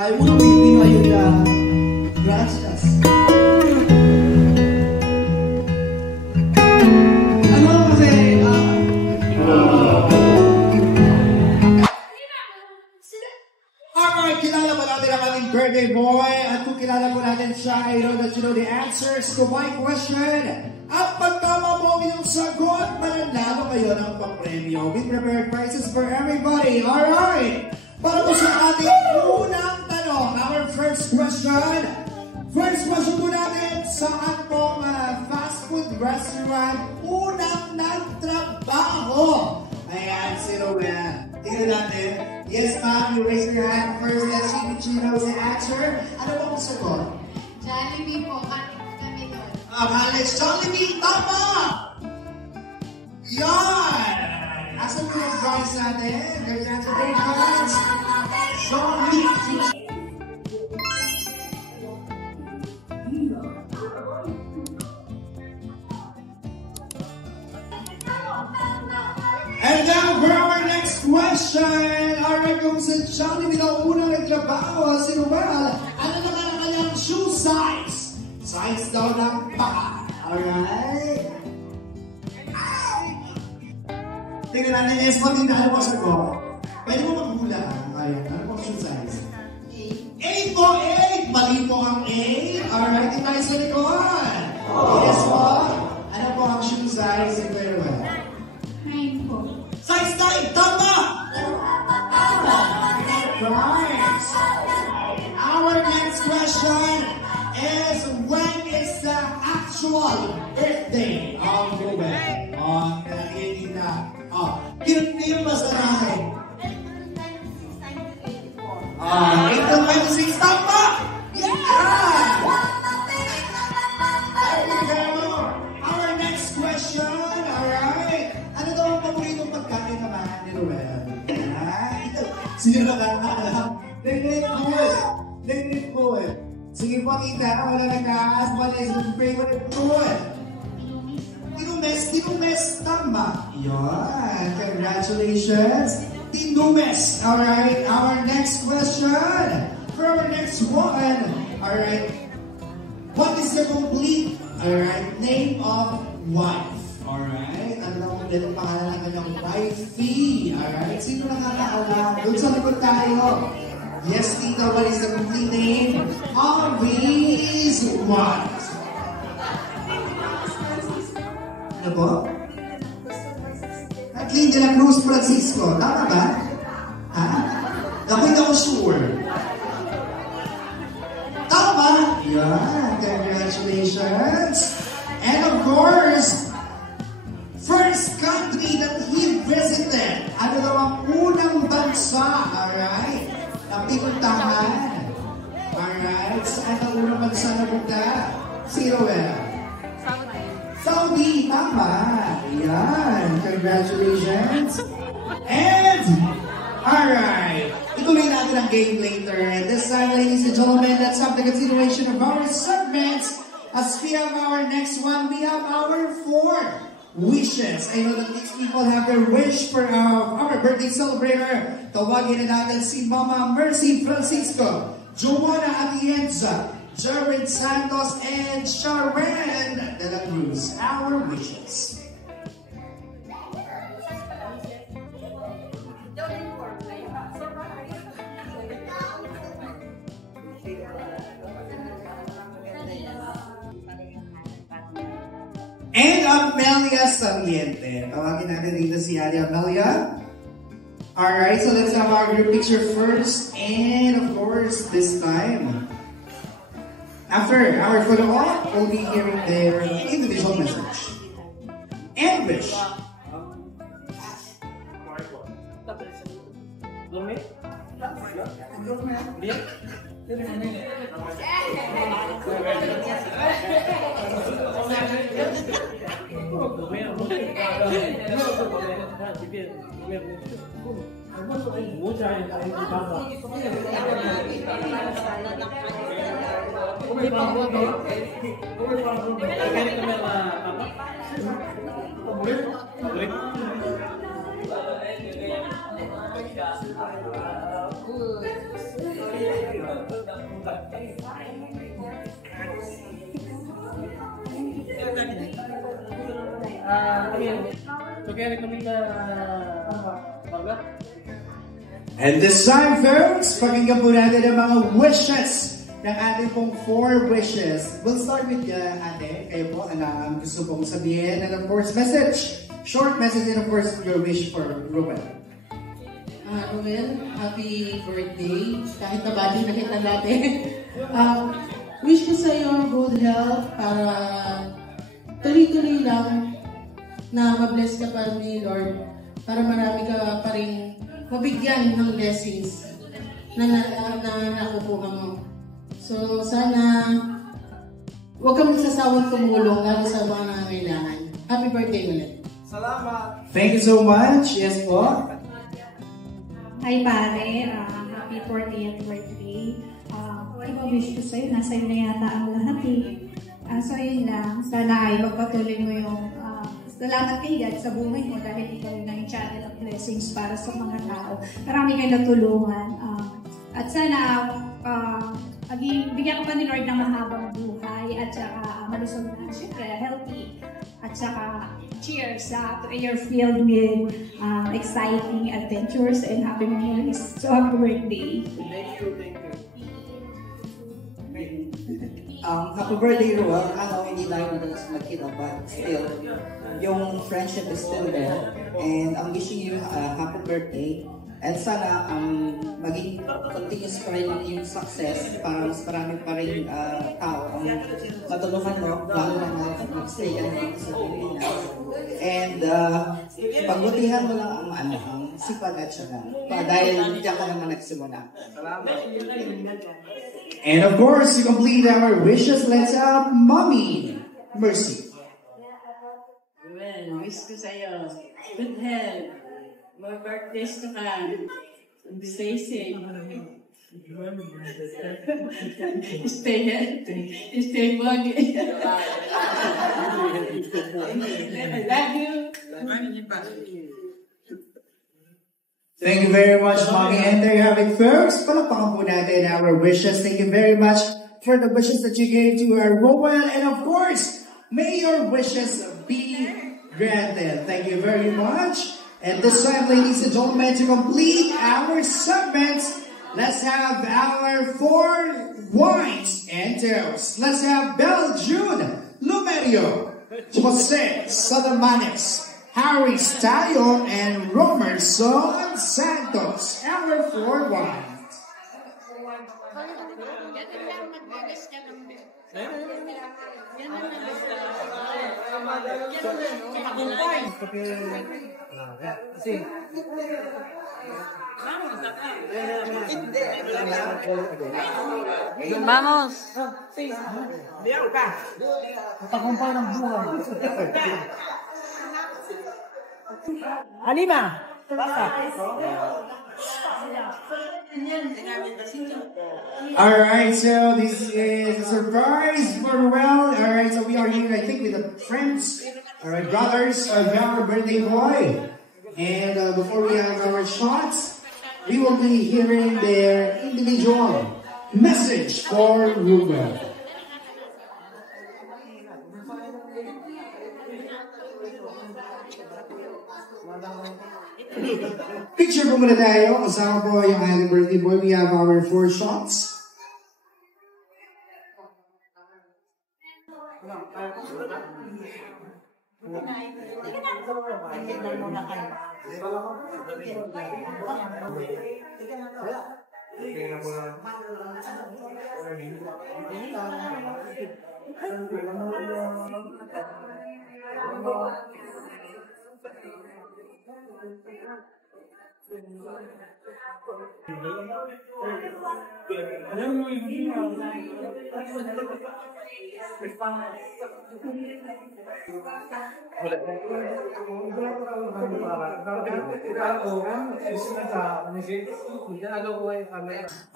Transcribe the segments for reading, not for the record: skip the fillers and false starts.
Ay, unang Pilipino ayuda. Gracias. Ano kasi, alright, kilala ba natin ang ating birthday boy? At kung kilala po natin siya, I know that you know the answers to my question. At pagtama mo yung sagot, mananalo kayo ng pang-premyo. We prepared prizes for everybody. Alright! Para po sa ating unang tanong, our first question. First question po natin, saan pong fast food restaurant unang nagtrabaho? Ayan, sino ba? Tingnan natin. Yes, ma'am, you raise your hand first. Let's see if she knows the answer. Ano ba ang sagot? Jollibee po, kami yun. Alex, Jollibee, tama! Yan! Asan po yung prize natin? Congratulations! Jollibee! And now for our next question. Alright, kung sa Jollibee na unang nagtrabaho, si Noel, ano naman ang kanyang shoe size? Size daw ng paa. Alright? Tingnan natin, yes, pati na ano mo sa ko. Pwede mo maghula. Ayan, ano mo shoe size? 8 po, 8! Mali po ang 8. Alright, ito tayo sa likod. Yes po. Ano po ang shoe size? Very well. 9 po. Size 9! Tama! Right. Our next question is, when is the actual birthday of Ruben? Hindi na. Kinunti ba sa namin? April 26, tama! Yeah! Our next question, alright? Ano daw ang paboritong pagkain naman ni Ruben? Sino ka? Favorite food. Sige po, kita. Wala na kaas. What is your favorite food? Tinumes. Tama. Yan. Congratulations. Tinumes. Alright. Our next question. For our next one. Alright. What is the complete, name of wife? Alright. Ano daw kung ganun pangalan ng kanyang wifey? Alright. Sino nakakaalam? Doon sa likod tayo. Yes, Tita, what is the complete name of his wife? Ano po? Kathleen de la Cruz Francisco. Tama ba? Ha? Ako hindi ako sure. Tama ba? Yeah, congratulations. And of course, first country that he visited. Ano daw ang unang bansa? Alright? Na pinuntahan. Alright? Saan ang unang bansa na punta? Si Rowena. Saudi. Tama. Yan. Congratulations. And, alright. Ituloy natin ang game later. And this time, ladies and gentlemen, let's have the continuation of our segments. As we have our next one, we have our 4 wishes. I know that these people have their wish for our birthday celebrator. Tawagin na natin si Mama Mercy Francisco, Joanna Atienza, Jared Santos, and Sharon de la Cruz. Our wishes. And Amelia Saliente. Tawagin natin dito si Ate Amelia. Alright, so let's have our group picture first. And of course, this time, after our photo op, we'll be hearing their individual message. And wish. And this time, folks, pakinggan po natin ang mga wishes ng ating pong 4 wishes. We'll start with ate. Kayo po, ang gusto pong sabihin. And of course, message. Short message and of course, your wish for Ruben. Ruben, happy birthday. Kahit nabali na kita natin. Wish ko sa iyo good health para tuloy-tuloy lang na ma-bless ka pa ni Lord para marami ka pa rin mabigyan ng blessings na nakukuha mo. So, sana huwag kang sasawang tumulong lalo sa mga nangangailangan. Happy birthday ulit. Salamat! Thank you so much. Yes po. Hi pare, happy 40th birthday. Wish ko sa'yo, nasa iyo na yata ang lahat eh. So yun lang, sana ay magpatuloy mo yung salamat kay God sa buhay mo dahil ikaw na yung channel of blessings para sa mga tao. Marami kayo natulungan. At sana bigyan ko pa ni Lord ng mahabang buhay at saka malusog na, syempre, healthy. At saka cheers to a year filled with exciting adventures and happy memories. So happy birthday. Thank you. Happy birthday, Ruel. Hindi tayo madalas magkita, but still, yung friendship is still there. And I'm wishing you a happy birthday. And sana maging continuous pa rin yung success para mas marami pa rin tao ang matulungan mo, lalo na mag-stay ka na sa Pilipinas. And pagbutihan mo lang ang sipag at syaga. Dahil diyan ka naman nagsimula. And of course, to complete our wishes, let's have Mommy Mercy. Well, wish ko sa'yo good health. More birthdays to come. Stay safe. Stay healthy. Stay body. I love you. Thank you very much, Mommy. And there you have it, folks. Palakpakan po natin our wishes. Thank you very much for the wishes that you gave to our Rowan. And of course, may your wishes be granted. Thank you very much. And this time, ladies and gentlemen, to complete our segments, let's have our 4 wines and toasts. Let's have Belle June Lumerio, Jose Salamanes, Harry Stallion, and Romerson Santos. Our 4 wines. Vamos. Tagumpay ng buhay. Halima. Alright, so this is a surprise farewell. Alright, so we are here, I think, with the friends, alright, brothers of our birthday boy. And before we have our shots, we will be hearing their individual message for Ruben. Picture po muna tayo. Kasama po yung ating birthday boy. We have our 4 shots.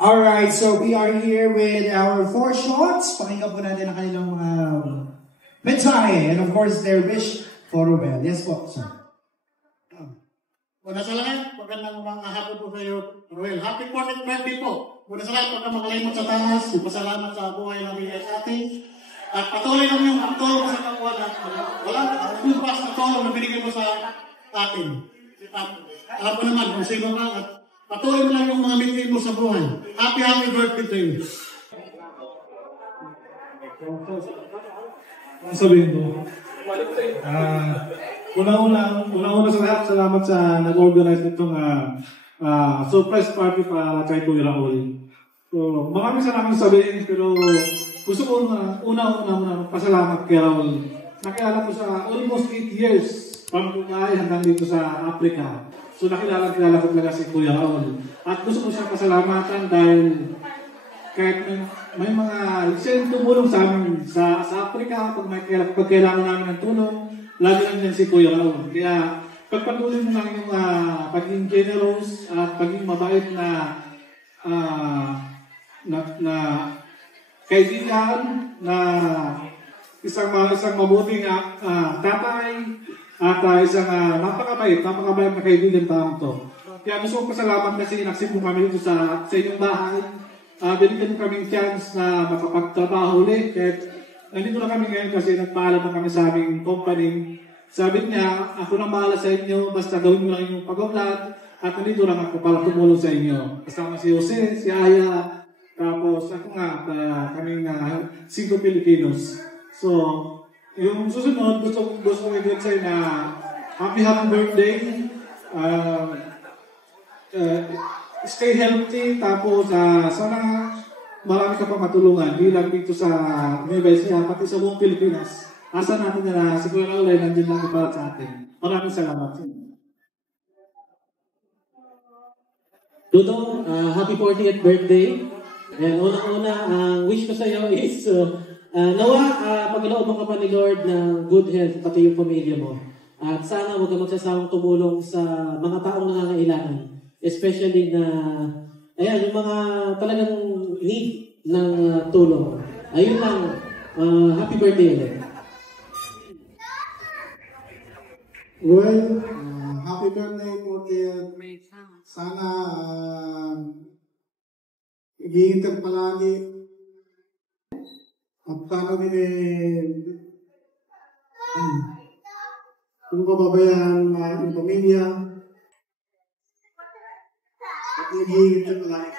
Alright, so we are here with our 4 shots. Pakinggan po natin ang kanilang mga mensahe and of course their wish for Ruben. Yes po, sir. Una sa lahat, magandang mga hapon po sa iyo, Ruel. Happy 40th birthday po. muna sa lahat, huwag na makalimot sa taas, pasalamat sa buhay namin at ating. At patuloy namin yung pagtulong sa kapwa na walang kumpas na tulong na binigay mo sa atin. At alam ko naman kung sino ka at patuloy mo lang yung mga mitrin mo sa buhay. Happy birthday to you. Ang sabihin ko, una-una sa lahat, salamat sa nag-organize nitong surprise party para kay Kuya Raul. So, maraming salamat sabihin, pero gusto ko una pasalamat kay Raul. Nakilala ko sa almost 8 years from Brunei hanggang dito sa Africa. So, nakilala ko talaga si Kuya Raul. At gusto ko siya pasalamatan dahil kahit may mga siya tumulong sa amin sa Africa, pag kailangan namin ng tulong, lagi lang si Kuya Raul. Kaya pagpatuloy mo lang yung pagiging generous at pagiging mabait na kaibigan, na isang mabuting tatay, at isang napakabait na kaibigan taong to. Kaya gusto ko pasalamat kasi inaksip mo kami dito sa inyong bahay. Binigyan mo kaming chance na makapagtrabaho ulit. Kahit nandito na kami ngayon kasi nagpaalam na kami sa aming company. Sabi niya, ako nang bahala sa inyo, basta gawin mo lang yung pag-vlog at nandito lang ako para tumulong sa inyo. Kasama si Jose, si Aya, tapos ako nga, kaming 5 Filipinos. So, yung susunod, gusto ko i-good sa'yo na happy birthday. Stay healthy, tapos sana marami ka pa matulungan, di lang dito sa Nueva Ecija, pati sa buong Pilipinas. Asa natin na si Kuya Raul ay nandiyan lang para sa atin. Maraming salamat. Dudong, happy 40th birthday. And unang-una, ang wish ko sa iyo is nawa, pagloob mo ka pa ni Lord ng good health, pati yung pamilya mo. At sana huwag ka magsasawang tumulong sa mga taong nangangailangan. Especially na, ayan, yung mga talagang need ng tulong. Ayun lang, happy birthday ulit. Well, happy birthday po kaya sana i-iintag palagi at sana kung pababayaan ang pamilya at i-iintag palagi.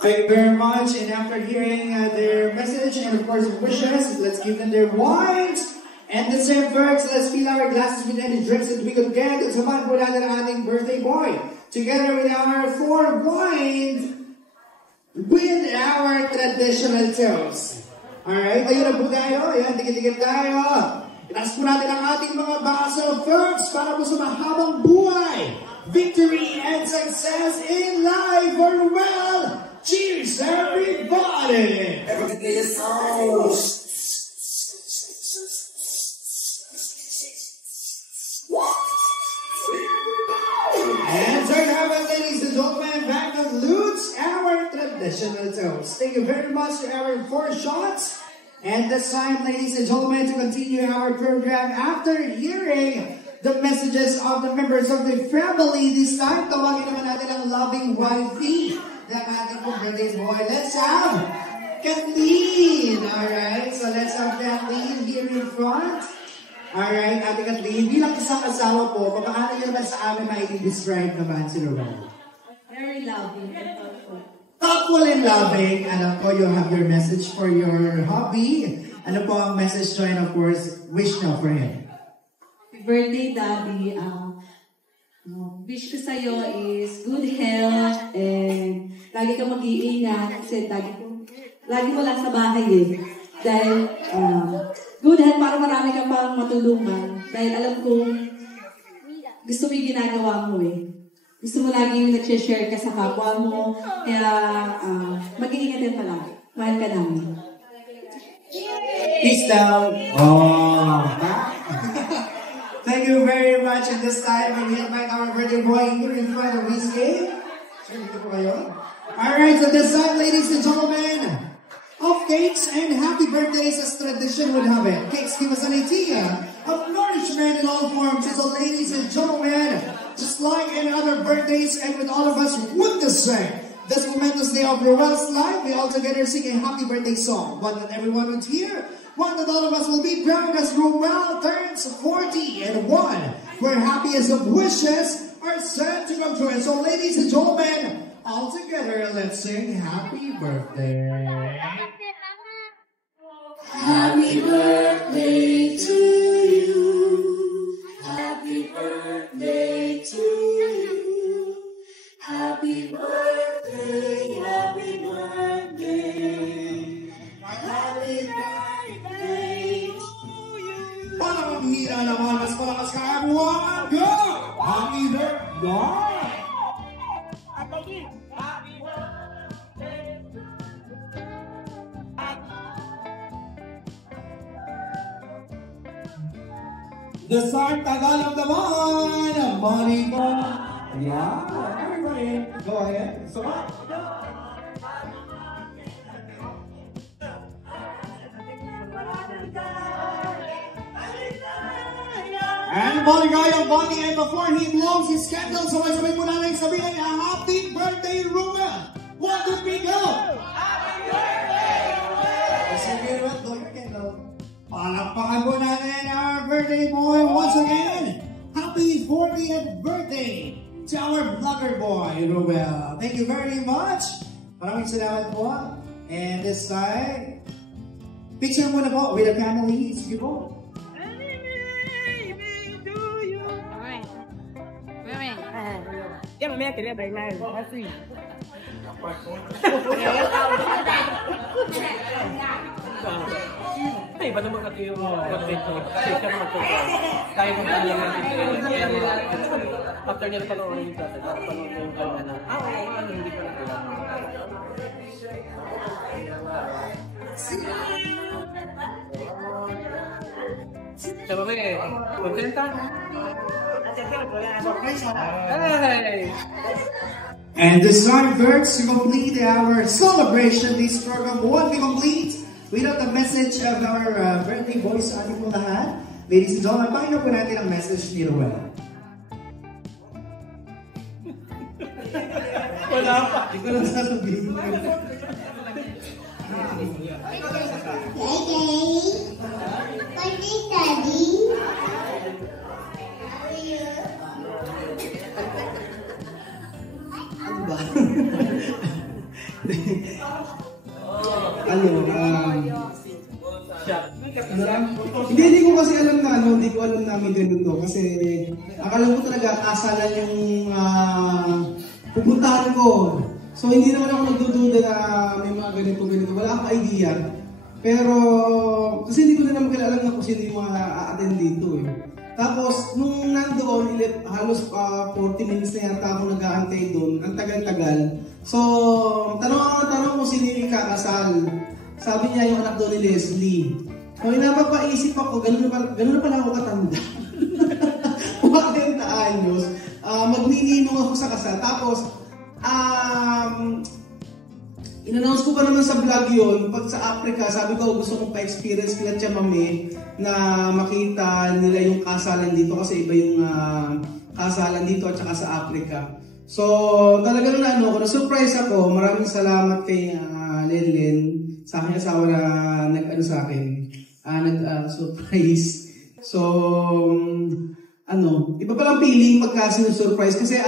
Thank you very much. And after hearing their message and of course wishes, let's give them their wines. And the same works, let's fill our glasses with any drinks that we could get. At saman po natin ang ating birthday boy. Together with our 4 wines with our traditional toast. Alright, ayun na po tayo. Ayan, dikit-dikit tayo. Itas po natin ang ating mga baso, folks, para po sa mahabang buhay. Victory and success in life for well. Cheers, everybody! Everything is so. And there you have it, ladies and gentlemen, back on Lutz, our traditional toast. Thank you very much to our 4 shots. And this time, ladies and gentlemen, to continue our program after hearing the messages of the members of the family. This time, tawagin naman natin ang loving wifey ng ating birthday boy. Let's have Kathleen. Alright, so let's have Kathleen here in front. Alright, Ate Kathleen, bilang isang asawa po, paano nyo naman sa amin ma-describe naman si Rowan? Very loving and thoughtful. Thoughtful and loving. Alam ko, you have your message for your hubby. Ano po ang message nyo and of course, wish nyo for him? Happy birthday, Daddy. Wish ko sa'yo is good health and lagi kang mag-iingat kasi lagi mo lang sa bahay eh. Dahil good health para marami kang pang matulungan. Dahil alam ko gusto mo yung ginagawa mo eh. Gusto mo lagi yung nag-share ka sa kapwa mo. Kaya mag-iingat din palagi. Mahal ka namin. Peace down. Oh. Thank you very much. And this time, we invite our birthday boy here in front of Whiskey. Alright, so this time, ladies and gentlemen, of cakes and happy birthdays as tradition would have it. Cakes give us an idea of nourishment in all forms. So ladies and gentlemen, just like any other birthdays and with all of us witnessing this momentous day of Roel's life, we all together sing a happy birthday song. One that everyone would hear, one that all of us will be proud as Roel turns 40 and one where happiest of wishes are set to come true. And so ladies and gentlemen, all together, let's sing happy birthday. Happy birthday to you. Happy birthday to you. Happy birthday, happy birthday. Happy birthday to you. Parang hira naman, mas malakas ka everyone. Go! Happy birthday! The Sart Tagalog naman! Money ko! Yeah, everybody, go ahead. So, and maligayang bati, and before he blows his candle, sabay-sabay mo namin sabihin, happy birthday, Roel! 1, 2, 3, go! Happy birthday, Roel! Sige, Roel, blow your candle. Palakpakan po natin our birthday boy once again. Happy 40th birthday to our vlogger boy, Roel. Thank you very much. Maraming salamat po. And this time, picture muna po with the family. Sige po. Yeah, my man can live right now. I see. Ay, ba naman kasi yung content ko? Kasi siya naman po. Kaya kung ano naman after niya napanood yung class, napanood yung kanya na, hindi pa natin. Siya ba kontenta? Hey! And this time, first, to complete our celebration, this program won't be complete without the message of our birthday boy sa ating po lahat. Ladies and gentlemen, pakinggan po natin ang message ni Roel. Wala pa. Hindi ko lang sasabihin. Birthday, Daddy. Ano ba? Hindi ko kasi alam na hindi ko alam namin ganun to kasi akala ko talaga kasalan yung pupuntahan ko. So hindi naman ako nagdududa na may mga ganito. Wala akong idea. Pero kasi hindi ko na naman alam na kung sino yung mga a-attend dito eh. Tapos nung nandoon, halos 40 minutes na yata ako nag-aantay doon. Ang tagal-tagal. So tanong kung sino yung ikakasal. Sabi niya yung anak doon ni Leslie. So napapaisip ako, ganun na pala ako katanda. 40 anyos. Magninino ako sa kasal. Tapos in-announce ko pa naman sa vlog yun, pag sa Africa, sabi ko gusto kong pa-experience kila Tia Mami na makita nila yung kasalan dito kasi iba yung kasalan dito at saka sa Africa. So talaga na na-surprise ako. Maraming salamat kay Lenlen, sa aking asawa na nag-ano sa akin, nag-surprise. So iba palang feeling pagka sinusurprise kasi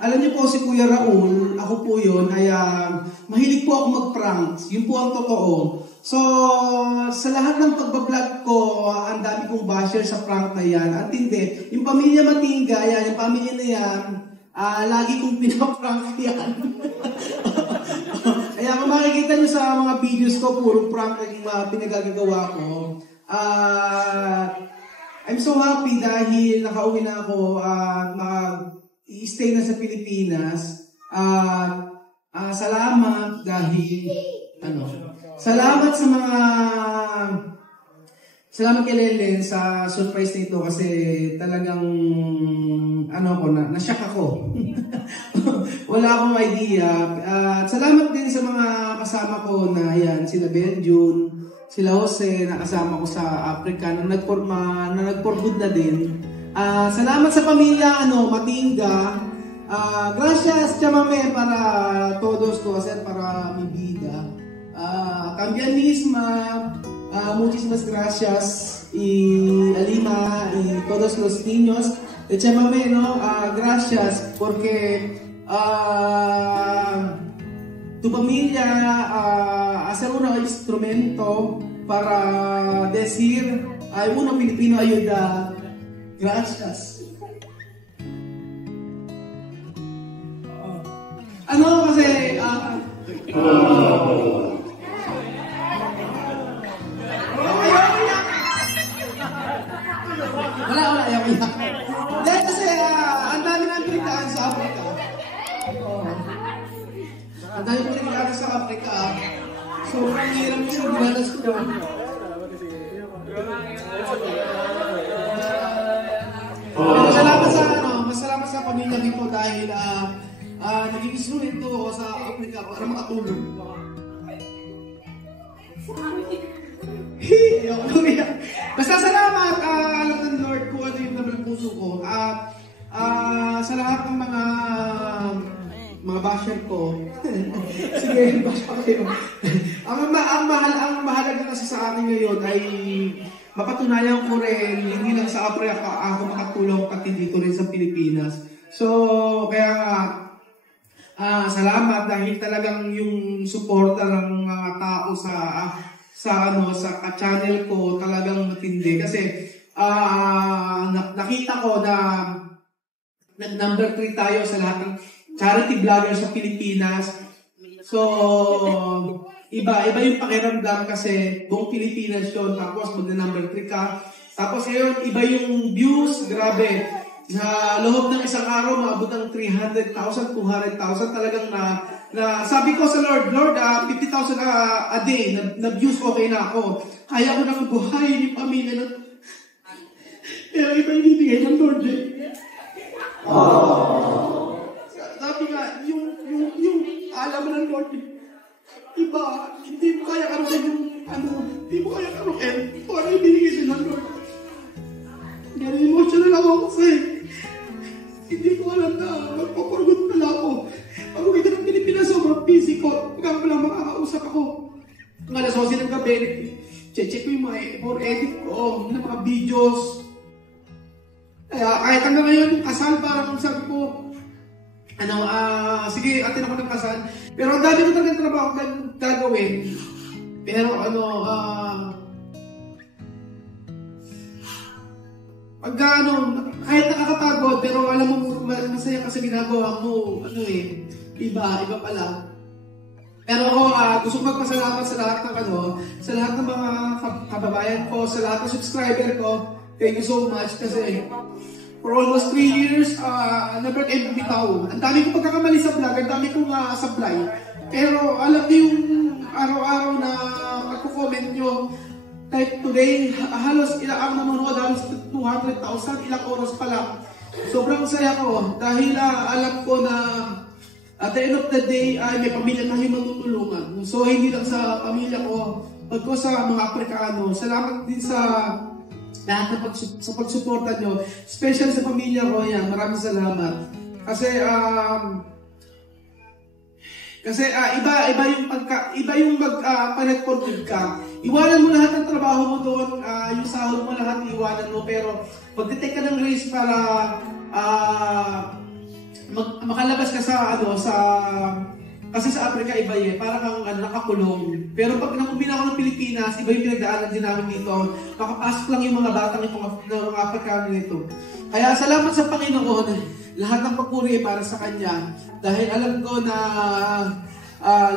alam niyo po si Kuya Raul, ako po yun, ay mahilig po ako mag-pranks. Yun po ang totoo. So, sa lahat ng pagbablog ko, ang dami kong basher sa prank na yan. At hindi, yung pamilya Matinga, yan, yung pamilya na yan, lagi kong pinaprank yan. Kaya kung makikita nyo sa mga videos ko, puro prank yung pinagagagawa ko. I'm so happy dahil nakauwi na ako at i-stay na sa Pilipinas. Salamat dahil salamat Salamat kay Lelen sa surprise nito kasi talagang na-shock ako. Wala akong idea. At salamat din sa mga kasama ko na yan, sila Benjun, sila Jose na kasama ko sa Africa na nag-for good na din. Salamat sa pamilya Matinga. Gracias, chamame, para todos to hacer para mi vida. También misma, muchísimas gracias y Alima y todos los niños de chamame, ¿no? Gracias porque tu familia hacer un instrumento para decir hay uno Filipino ayuda. Gracias. Kasi wala ayaw niya. Kasi ang dami ng pinitaan sa Africa. Ang dami ng pinitaan sa Africa. So, ang hirap yung ginalas ko. Salamat sa pamilya dito dahil naging instrument ko sa Africa para makatulong. Basta salamat, alam ng Lord kung ano yung naman puso ko. Sa lahat ng mga basher ko. Sige, bash pa kayo. Ang mahalaga kasi sa akin ngayon ay mapatunayan ko rin, hindi lang sa Africa ako makatulong pati dito rin sa Pilipinas. So, kaya salamat dahil talagang yung suporta ng mga tao sa channel ko talagang matindi. Kasi nakita ko na number 3 tayo sa lahat ng charity vlogger sa Pilipinas. So, iba yung pakiramdam kasi buong Pilipinas yun. Tapos magna-number 3 ka. Tapos ngayon, iba yung views. Grabe. Sa loob ng isang araw, maabot ng 300,000, 200,000. Talagang na sabi ko sa Lord, 50,000 a day na views, okay na ako. Kaya ko nang buhay yung pamilya na. Pero iba yung bibigay ng Lord eh. Sabi nga, yung alam mo ng Lord, iba, hindi mo kaya karoon hindi mo kaya karoon kung ano yung binigay siya ng Lord. Kaya emotional ako kasi hindi ko alam na magpaporgot pala ako. Pag uwi ko ng Pilipinas, sobrang busy ko. Pagka pala makakausap ako. Ng alas 11 ng gabi, check ko yung mga edit ko ng mga videos. Kaya kahit hanggang ngayon, yung kasal, parang sabi ko, sige, atin ako ng kasal. Pero ang dami ko talagang trabaho gagawin. Pero kahit nakakapagod, pero alam mo, masaya ka sa ginagawa mo, iba pala. Pero ako, gusto ko magpasalamat sa lahat ng mga kababayan ko, sa lahat ng subscriber ko. Thank you so much kasi for almost 3 years, never end bitaw. Ang dami kong pagkakamali sa vlog, ang dami kong supply. Pero alam niyo yung araw-araw na magko-comment nyo, like today, halos ilang nanonood, halos 200,000, ilang oras pa lang. Sobrang saya ko dahil alam ko na at the end of the day ay may pamilya tayo matutulungan. So hindi lang sa pamilya ko, pagko sa mga Afrikano, salamat din sa lahat sa pagsuporta nyo. Special sa pamilya ko, yan, maraming salamat. Kasi iba yung mag-connect-for-good ka. Iwanan mo lahat ng trabaho mo doon, yung sahod mo lahat iwanan mo, pero mag-detect ka ng risk para makalabas ka kasi sa Africa iba para kang nakakulong. Pero pag nakumbina ako ng Pilipinas, iba yung pinagdaanan din namin dito. Makapasok lang yung mga batang ng Afrikano nito. Kaya salamat sa Panginoon, lahat ng papuri para sa Kanya. Dahil alam ko na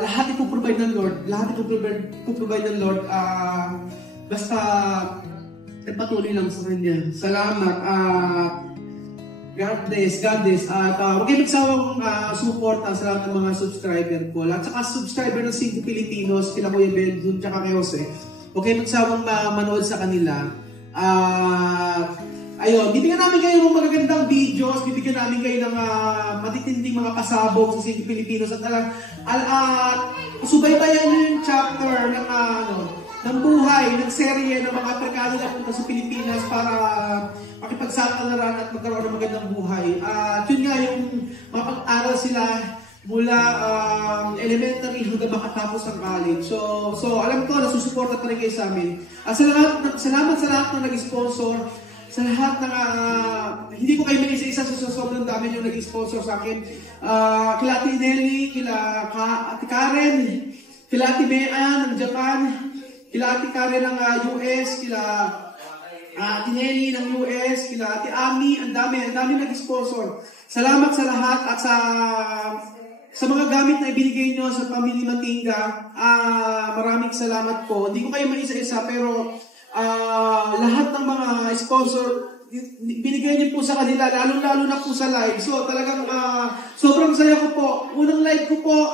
lahat ipuprovide ng Lord. Lahat ipuprovide ng Lord. Basta patuloy lang sa Kanya. Salamat. God bless. At huwag kayo magsawang support sa lahat ng mga subscriber ko. At saka subscriber ng 5 Pilipinos, kila Kuya Benjun, tsaka kay Jose. Huwag kayo magsawang manood sa kanila. Ayun, bibigyan namin kayo ng magagandang videos, bibigyan namin kayo ng matitinding mga pasabog sa Pilipinos at subaybayan nyo yung chapter ng buhay, ng serye ng mga Afrikano na punta sa Pilipinas para makipagsapalaran at magkaroon ng magandang buhay. At yun nga yung mapag-aral sila mula elementary hanggang makatapos ng college. So alam ko, nasusuporta pa rin kayo sa amin. Salamat sa lahat ng nag-sponsor. Sa lahat ng, hindi ko kayo isa-isa sa sobrang dami yung nag-sponsor sa akin. Kila Ate Nelly, kila Ate Karen, kila Ate Mea ng Japan, kila Ate Karen ng US, kila Ate Nelly ng US, kila Ate Ami, ang dami nag-sponsor. Salamat sa lahat at sa mga gamit na ibinigay nyo sa Pamilya Matinga. Maraming salamat po. Hindi ko kayo maisa-isa pero lahat ng mga sponsor, binigay niyo po sa kanila, lalo-lalo na po sa live. So talagang sobrang saya ko po. Unang live ko po,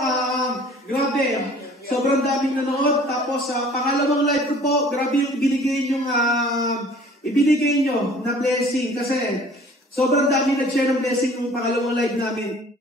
grabe, sobrang daming nanood. Tapos pangalawang live ko po, grabe yung ibinigay nyo na blessing. Kasi sobrang daming nag-share ng blessing ng pangalawang live namin.